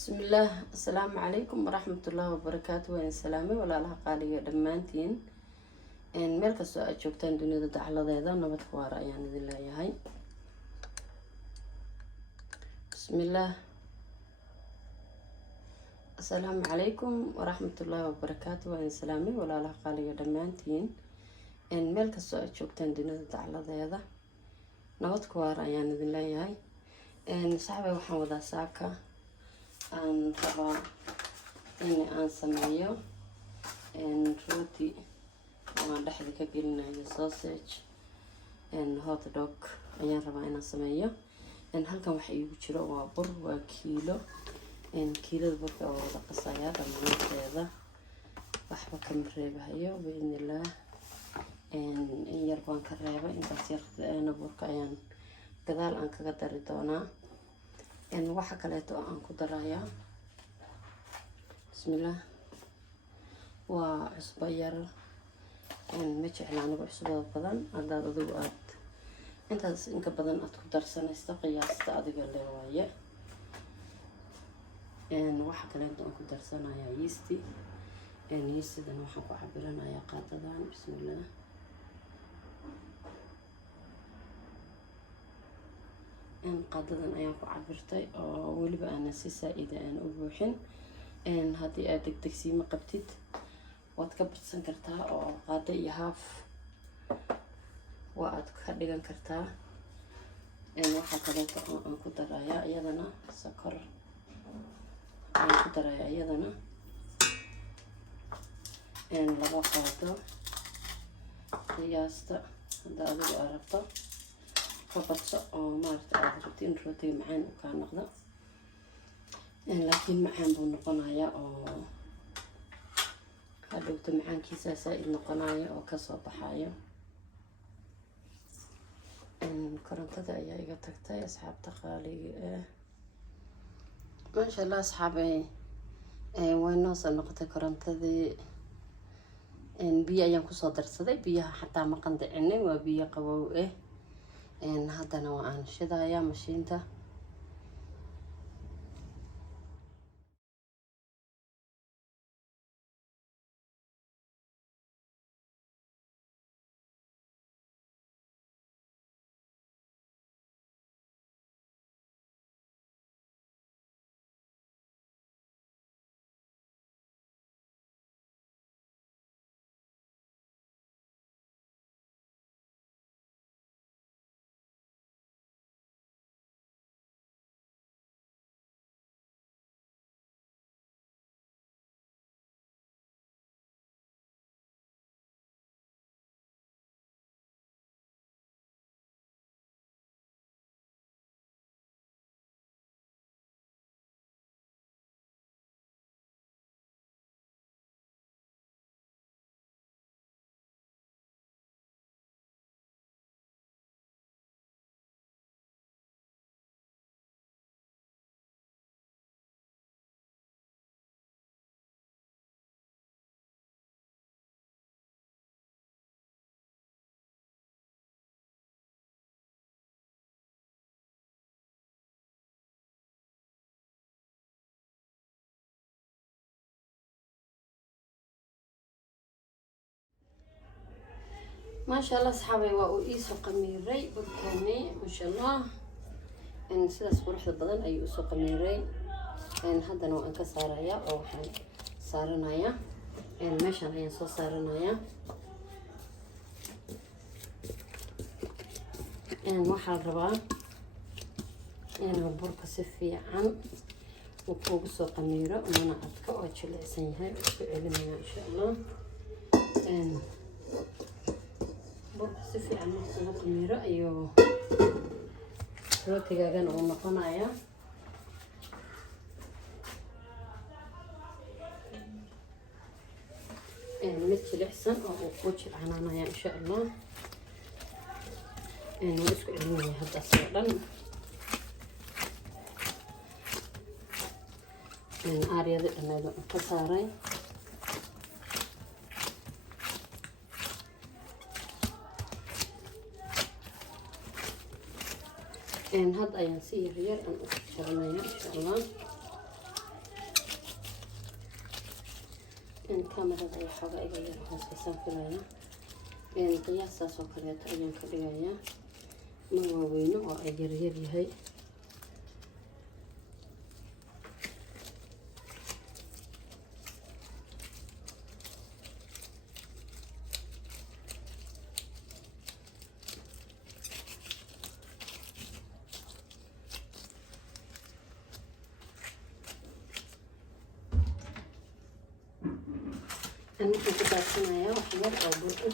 بسم الله. السلام عليكم ورحمة الله وبركاته. وين سلامي ولا لها قالية دمانتين إن ملك السؤال شوكتان دنيا دعلا ذا نبت خوارا يعني ذي الله هاي. بسم الله. السلام عليكم ورحمة الله وبركاته. وين سلامي ولا لها قالية دمانتين إن ملك السؤال شوكتان دنيا دعلا ذا نبت خوارا يعني ذي الله هاي. إن صاحبي وحمد ساكا أن ترى إني أن سمعيه إن روتي وأنا دحدي كجلنا sausage إن hot dog أيام ربع أنا سمعيه إن هالكم وحيو بشرا وبر وكيلو إن كيلو البر أو دقصايا رمان هذا وحبة كم ريبة هي وبإذن الله إن يربان كريبة إن تصير أنا برك أيام كذا أنك قدر دونا إن وحكى لتو أنك درايا. بسم الله. وعصبير إن مش إعلان بعصبة بدن هذا ذوقات أنت إنك بدن أتكون درسنا استقياس تأذي اللي رواية إن وحكى لتو أنك درسنا يا يستي إن يستي ده وحكوا عبرنا يا قاتدان. بسم الله. إن قاددان أياكو عبرتي أو ولي بقى نسيسا إذا أنا أبوحين إن هذه أدك تكسي ما قبتيد واتكبرت سنكرتها أو قادة يهاف وأدك خديجان كرتها إن واحد كذا أنكو درايا أيضنا سكر أنكو درايا أيضنا إن لبا قادة قياستا هذا أدو عرفته فبتص أو مارت عرفتين روتي معين وكان نقدر لكن معان بو نقنايا أو هادوت معان كيسا سائل نقنايا أو كسو بحايا إن كورنتدا أيا إيغا تagtay أصحاب تقالي ما شاء الله أصحابي وين نوصل نقطة كورنتدي إن بيا أيام كسو درسدي بيا حتى ما قندعني وبيا قبو إن هذا نوعان شدايا مشينته ما شاء الله أصحابي وإيسو قميري بركاني ما شاء الله إن سلاس قروح البدن أي إيسو قميري إن هذا نوع أنك صاريا أو حن صارنايا إن مشان هي صو صارنايا إن واحد ربع إن بركة سفي عن وفوق سو قميرة ومنا أتكا وأشيل عسينها وعلمنا إن شاء الله إن سفي عن مصطلح قميرة أيوه روتي جاجان أو مقنايا مثل الحسن أو وجه العنانية إن شاء الله واسكو علمي هذا صعدا آريا ذي أنا كساري هاد أيان سير أن أشتغلنا إن شاء الله الكاميرا ضي حاجة إيجابية خاصة سافرنا قياس سكريات أيام كبيرة ما وينه وأجريه بهاي أنا ممكن تبعتنا يا وحيد أو بطء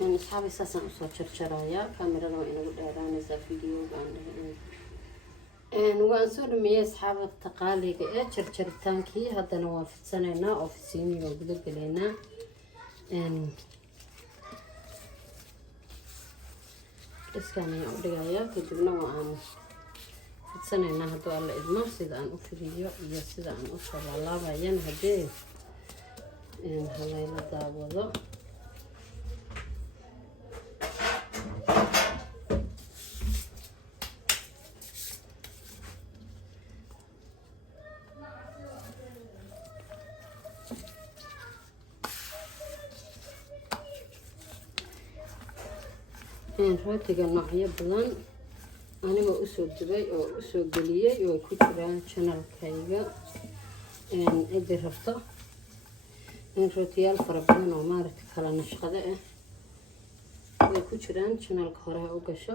يعني أصحابي أساسا أصور شرشرايا كاميرا لو إنه قدرنا نسوي فيديو waan soo dhameeyay asxaabta taqaaliga ee jarjaritaankii haddana waa fidsanaynaa oo fidsiinii waa guda gelaynaa iskaan ayaan u dhigayaa kadibna waa aan fidsanaynaa hadduu alla idmo sida aan u fidiyo iyo sida aan u soo laalaabayan haddii halayla daawado rootiga noocyo badan anigoo usoo dubay oo usoo geliyay oo ku jiraan channelkayga cidii rabto rootiyaal fara badan oo maaragta kala nashqado ah way ku jiraan channelka hore ha u gasho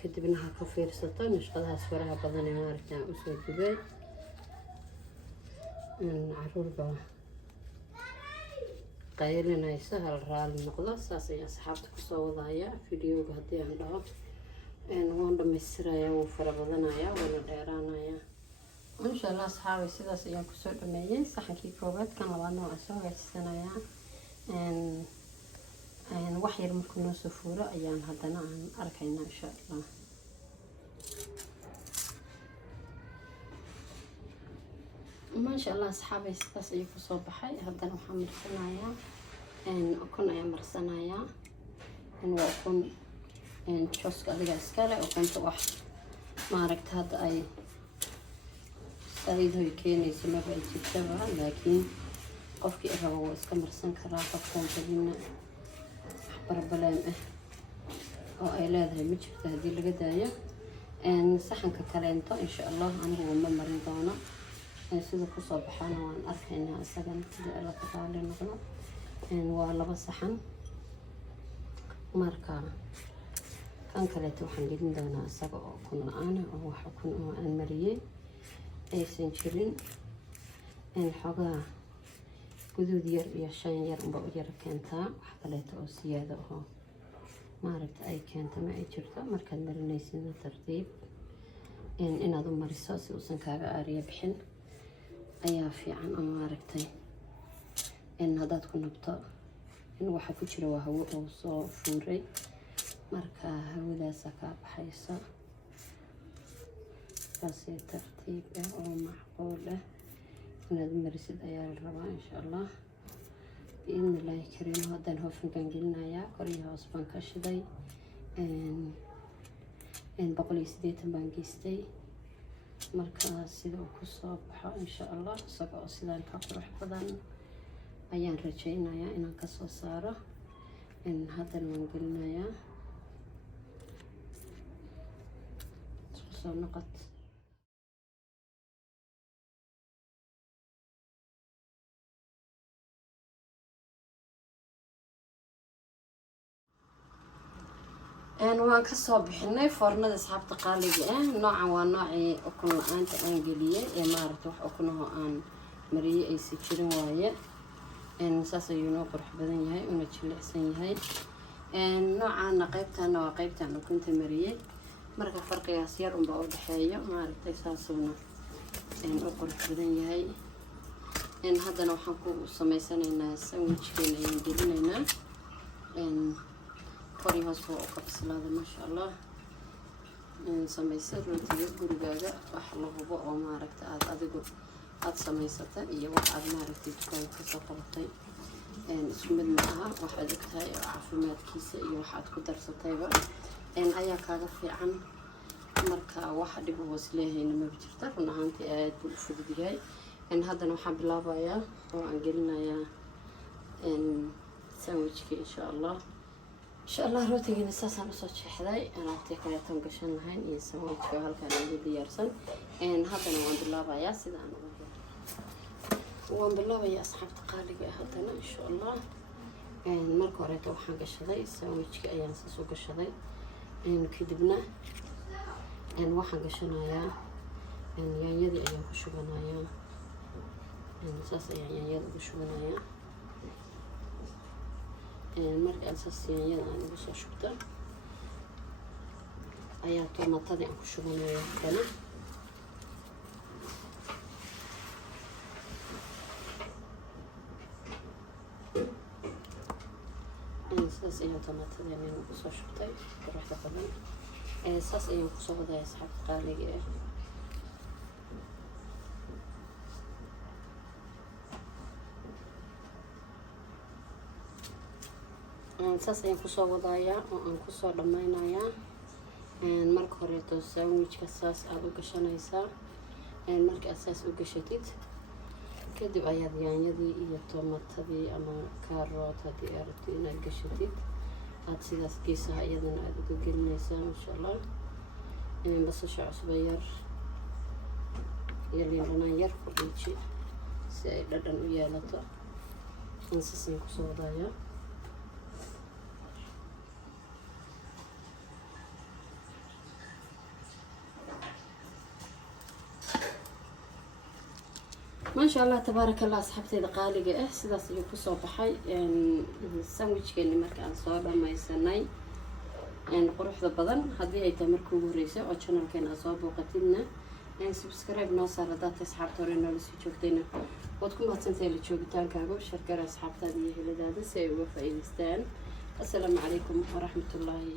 kadibna ha ka fiirsato nashqadahaas faraha badan ee maaragta aan usoo dubay caruurba qaylinaysa hal raali noqdo saas ayaa asxaabta kusoo wadaya fideoga haddii aan dhaho waan dhamaystirayaa wuu fara badanayaa waana dheeraanayaa insha allah asxaabay sidaas ayaan kusoo dhameeyey saxankii koobaad kan labaadna waan soo hagaajisanayaa wax yar markuu noo soo fuuro ayaan haddana aan arkaynaa insha allah ما شاء الله أصحابي ستاس أيكو صباحي هذا محمد صنايا أكون أيام مرسنايا وأكون شوسك أديك أسكالة وكنت واحد ما عرفت هذا أي سعيد هو كيني سما بيجي تبع لكن قفكي إرهو إسكا مرسن كراقة كون تبينا أحبر بلامه أو أي لاذا مجفت هذه القداية صحن ككالينتا إن شاء الله أنا هو ممرين دونا sida ku soo baxana waan arkaynaa isagana sida la taqaale noqdo waa laba saxan marka kan kale waxaan gelin doonaa isaga oo kun la'aan oo wax kun oo aan mariyay aysan jirin xogaa guduud yar iyo shan yar unba u yar keentaa wax kale oo siyaado oo maaragta ay keento ma ay jirto markaad marinaysid tartiib inaad u mariso si uusan kaaga aariya bixin ayaa fiican oo maaragtay haddaad ku nabto waxa ku jira waa hawo oo soo fuuray marka hawadaasa kaa baxaysa saasay tartiib ah oo macquul ah inaad marisid ayaa la rabaa insha allah biidni illaahi kariim haddaan hoofin baan gelinayaa kor iyo hoos baan ka shiday 180 baan geystay marka sida uu ku soo baxo insha allah isaga oo sidaan ka qurux badan ayaan rajaynayaa inaan ka soo saaro haddana waan gelinayaa soo noqot waan ka soo bixinay foornada asxaabta qaaliga ah noocan waa noocii ukun la'aanta aan geliyay ee maaragta wax ukunaho aan mariyay ay si jirin waaye saas ayuu noo qurux badan yahay una jilicsan yahay noocaana qaybtaana waa qaybtaan ukunta mariyay marka farqigaas yar unba u dhexeeyo maaragtay saasuuna u qurux badan yahay haddana waxaan ku samaysanaynaa sandwichkeena ayaan gelinaynaa kori hoos buu u qabslaada maasha allah samaysa rootiga gurigaaga wax la hubo oo maaragta aad adigu aad samaysata iyo wax aad maaragtay dukaanka ka soo qabatay isku mid ma aha waxaad ogtahay caafimaadkiisa iyo waxaad ku darsatayba ayaa kaaga fiican marka waxa dhib hoos leehayna ma jirta run ahaantii aad buu u fudud yahay haddana waxaan bilaabayaa oo aan gelinayaa sandwichka insha allah rootigana saasaan usoo jeexday alaabtii kaleetan gashan lahayn iyo sandwichka halkaan ugu diyaarsan haddana waan bilaabayaa sida aan waan bilaabayaa asxaabta qaaliga haddana insha allah marka horeeta waxaan gashaday sandwichka ayaan saas u gashaday kadibna waxaan gashanayaa yaanyadii ayaan ku shubanayaa saas ayaan yaanyada ugu shubanayaa marka saas yaanyada aan ugu soo shubta ayaa tomatadii aan ku shubanayaa haddana saas ayaan tomatadii aan ugu soo shubtay quruxda badan saas ayaan kusoo wadaya asxaabta qaaliga saas ayaan kusoo wadayaa oo aan kusoo dhammaynayaa marka horeeto sandwichka saas aad u gashanaysaa marka aad saas u gashatid kadib ayaad yaanyadii iyo tomatadii ama karoot haddii aad rabto inaad gashatid aad sidaas geesaha iyadana aad uga gelinaysaa insha allah basasha cusba yar iyo liin dhanaan yar ku dhiiji si ay dhadhan u yeelato saas ayaan kusoo wadayaa ما شاء الله تبارك الله أصحابتي دقالقة سداس ayuu kusoo baxay sandwichkeeni marka aan soo dhamaysanay quruxda badan haddii ay tahay markii ugu horeysay oo channelkeena aad soo booqatidna subscribe noo saar haddaad asxaabta hore noola sii joogtayna waad ku mahadsantahay la joogitaankaaga shargara asxaabtaada iyo heladaada si ay uga faa'iidaystaan assalaamu calaykum waraxmatullaahi